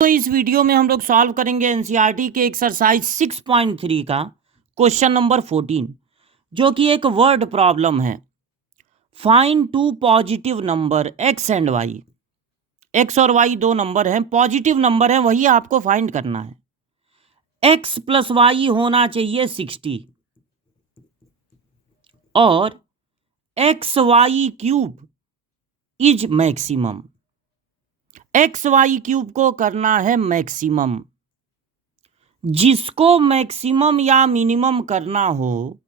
तो इस वीडियो में हम लोग सॉल्व करेंगे एनसीईआरटी के एक्सरसाइज 6.3 का क्वेश्चन नंबर 14, जो कि एक वर्ड प्रॉब्लम है। Find two positive number x and y. X और वाई दो नंबर हैं, पॉजिटिव नंबर है, वही आपको फाइंड करना है। एक्स प्लस वाई होना चाहिए 60 और x y cube is maximum. X y cube को करना है मैक्सिमम। जिसको मैक्सिमम या मिनिमम करना हो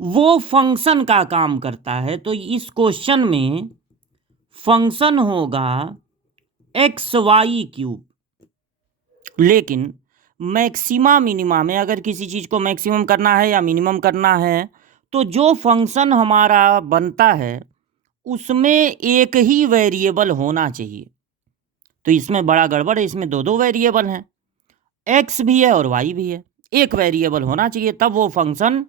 वो फंक्शन का काम करता है। तो इस क्वेश्चन में फंक्शन होगा एक्स वाई क्यूब, लेकिन मैक्सिमा मिनिमा में अगर किसी चीज़ को मैक्सिमम करना है या मिनिमम करना है तो जो फंक्शन हमारा बनता है उसमें एक ही वेरिएबल होना चाहिए। तो इसमें बड़ा गड़बड़ है, इसमें दो दो वेरिएबल हैं, एक्स भी है और वाई भी है। एक वेरिएबल होना चाहिए, तब वो फंक्शन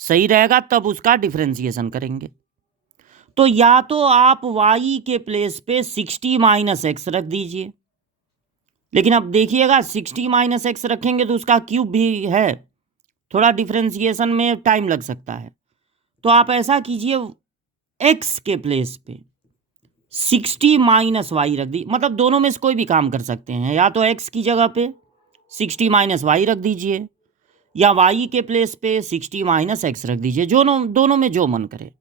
सही रहेगा, तब उसका डिफरेंशिएशन करेंगे। तो या तो आप y के प्लेस पे 60 माइनस एक्स रख दीजिए, लेकिन अब देखिएगा 60 माइनस एक्स रखेंगे तो उसका क्यूब भी है, थोड़ा डिफरेंशिएशन में टाइम लग सकता है। तो आप ऐसा कीजिए, x के प्लेस पे 60 माइनस वाई रख दी, मतलब दोनों में से कोई भी काम कर सकते हैं। या तो x की जगह पे 60 माइनस वाई रख दीजिए या y के प्लेस पे 60 माइनस एक्स रख दीजिए, दोनों में जो मन करे।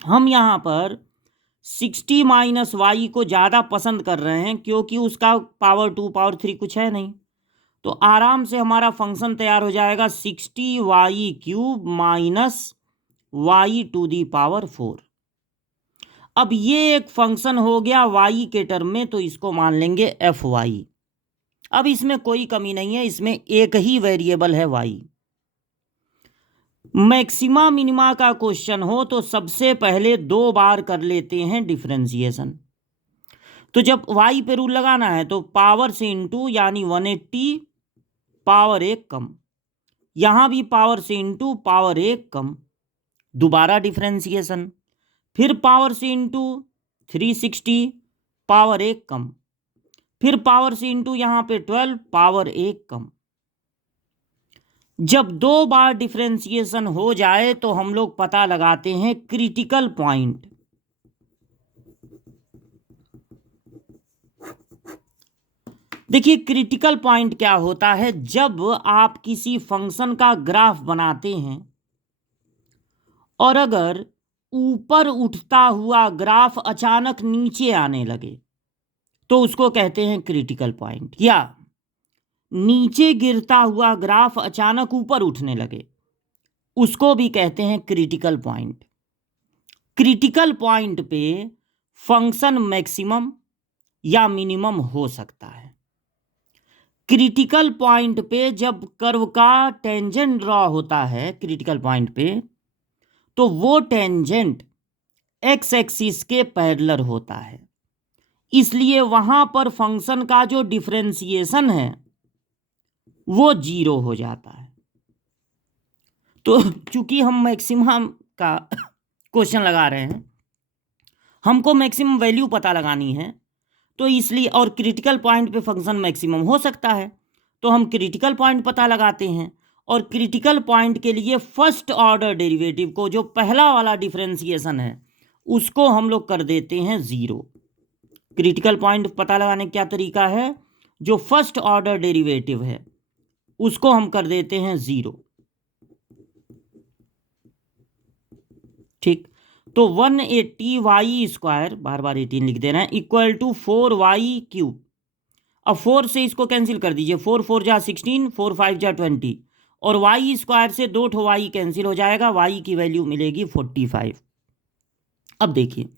हम यहाँ पर 60 माइनस वाई को ज़्यादा पसंद कर रहे हैं क्योंकि उसका पावर 2 पावर 3 कुछ है नहीं। तो आराम से हमारा फंक्शन तैयार हो जाएगा 60 y cube minus y to the power 4। अब ये एक फंक्शन हो गया वाई के टर्म में, तो इसको मान लेंगे एफ वाई। अब इसमें कोई कमी नहीं है, इसमें एक ही वेरिएबल है वाई। मैक्सिमा मिनिमा का क्वेश्चन हो तो सबसे पहले दो बार कर लेते हैं डिफरेंशिएशन। तो जब y पे रूल लगाना है तो पावर से इंटू, यानी 180 पावर 1 कम, यहां भी पावर से इंटू पावर 1 कम, दोबारा डिफरेंशिएशन, फिर पावर से इंटू 360 पावर 1 कम, फिर पावर से इंटू यहां पे 12 पावर 1 कम। जब दो बार डिफरेंशिएशन हो जाए तो हम लोग पता लगाते हैं क्रिटिकल पॉइंट। देखिए क्रिटिकल पॉइंट क्या होता है, जब आप किसी फंक्शन का ग्राफ बनाते हैं और अगर ऊपर उठता हुआ ग्राफ अचानक नीचे आने लगे तो उसको कहते हैं क्रिटिकल पॉइंट, या नीचे गिरता हुआ ग्राफ अचानक ऊपर उठने लगे उसको भी कहते हैं क्रिटिकल पॉइंट। क्रिटिकल पॉइंट पे फंक्शन मैक्सिमम या मिनिमम हो सकता है। क्रिटिकल पॉइंट पे जब कर्व का टेंजेंट ड्रॉ होता है क्रिटिकल पॉइंट पे, तो वो टेंजेंट एक्स एक्सिस के पैरेलल होता है, इसलिए वहां पर फंक्शन का जो डिफरेंशिएशन है वो 0 हो जाता है। तो चूंकि हम मैक्सिमम का क्वेश्चन लगा रहे हैं, हमको मैक्सिमम वैल्यू पता लगानी है, तो इसलिए, और क्रिटिकल पॉइंट पे फंक्शन मैक्सिमम हो सकता है, तो हम क्रिटिकल पॉइंट पता लगाते हैं। और क्रिटिकल पॉइंट के लिए फर्स्ट ऑर्डर डेरिवेटिव को, जो पहला वाला डिफरेंशिएशन है, उसको हम लोग कर देते हैं 0। क्रिटिकल पॉइंट पता लगाने का क्या तरीका है, जो फर्स्ट ऑर्डर डेरिवेटिव है उसको हम कर देते हैं 0। ठीक, तो 180 वाई स्क्वायर, बार बार 18 लिख दे रहे हैं, इक्वल टू 4 वाई क्यूब। अब 4 से इसको कैंसिल कर दीजिए, 4 4 जा 16, 4 5 जा 20, और वाई स्क्वायर से 2 ठो वाई कैंसिल हो जाएगा, वाई की वैल्यू मिलेगी 45। अब देखिए,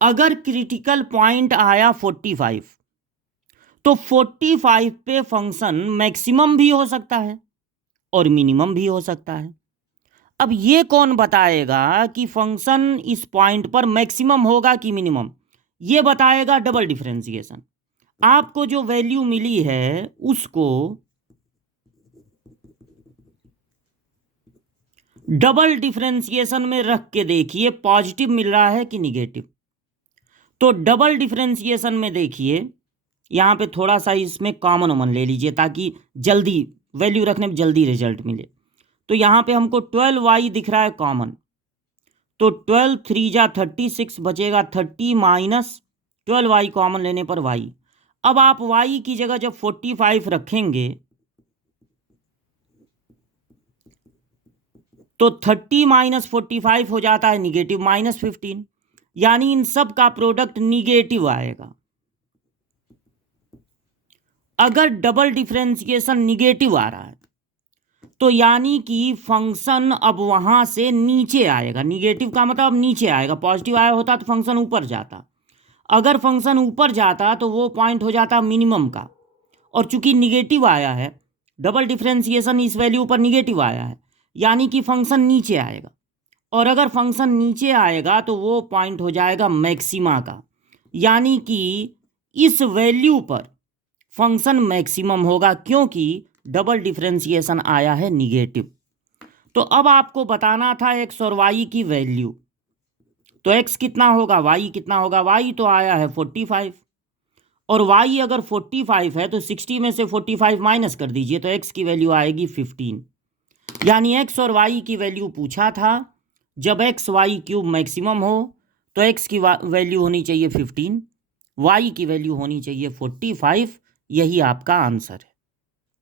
अगर क्रिटिकल पॉइंट आया 45, तो 45 पे फंक्शन मैक्सिमम भी हो सकता है और मिनिमम भी हो सकता है। अब ये कौन बताएगा कि फंक्शन इस पॉइंट पर मैक्सिमम होगा कि मिनिमम? ये बताएगा डबल डिफरेंशिएशन। आपको जो वैल्यू मिली है उसको डबल डिफरेंशिएशन में रख के देखिए, पॉजिटिव मिल रहा है कि निगेटिव। तो डबल डिफरेंशिएशन में देखिए, यहाँ पे थोड़ा सा इसमें कॉमन ले लीजिए ताकि जल्दी वैल्यू रखने में जल्दी रिजल्ट मिले। तो यहाँ पे हमको 12y दिख रहा है कॉमन, तो 12 3 जा 36 बचेगा 30 माइनस 12y कॉमन लेने पर y। अब आप y की जगह जब 45 रखेंगे तो 30 माइनस 45 हो जाता है निगेटिव -15, यानी इन सब का प्रोडक्ट निगेटिव आएगा। अगर डबल डिफरेंशिएशन निगेटिव आ रहा है तो यानी कि फंक्शन अब वहां से नीचे आएगा। निगेटिव का मतलब अब नीचे आएगा, पॉजिटिव आया होता तो फंक्शन ऊपर जाता। अगर फंक्शन ऊपर जाता तो वो पॉइंट हो जाता मिनिमम का, और चूंकि निगेटिव आया है, डबल डिफरेंशिएशन इस वैल्यू पर निगेटिव आया है, यानी कि फंक्शन नीचे आएगा। और अगर फंक्शन नीचे आएगा तो वो पॉइंट हो जाएगा मैक्सिमा का, यानी कि इस वैल्यू पर फंक्शन मैक्सिमम होगा क्योंकि डबल डिफरेंशिएशन आया है निगेटिव। तो अब आपको बताना था एक्स और वाई की वैल्यू। तो एक्स कितना होगा, वाई कितना होगा। वाई तो आया है 45, और वाई अगर 45 है तो 60 में से 45 माइनस कर दीजिए तो एक्स की वैल्यू आएगी 15। यानी एक्स और वाई की वैल्यू पूछा था, जब एक्स वाई क्यूब मैक्सिमम हो तो एक्स की वैल्यू होनी चाहिए 15, वाई की वैल्यू होनी चाहिए 45। यही आपका आंसर है।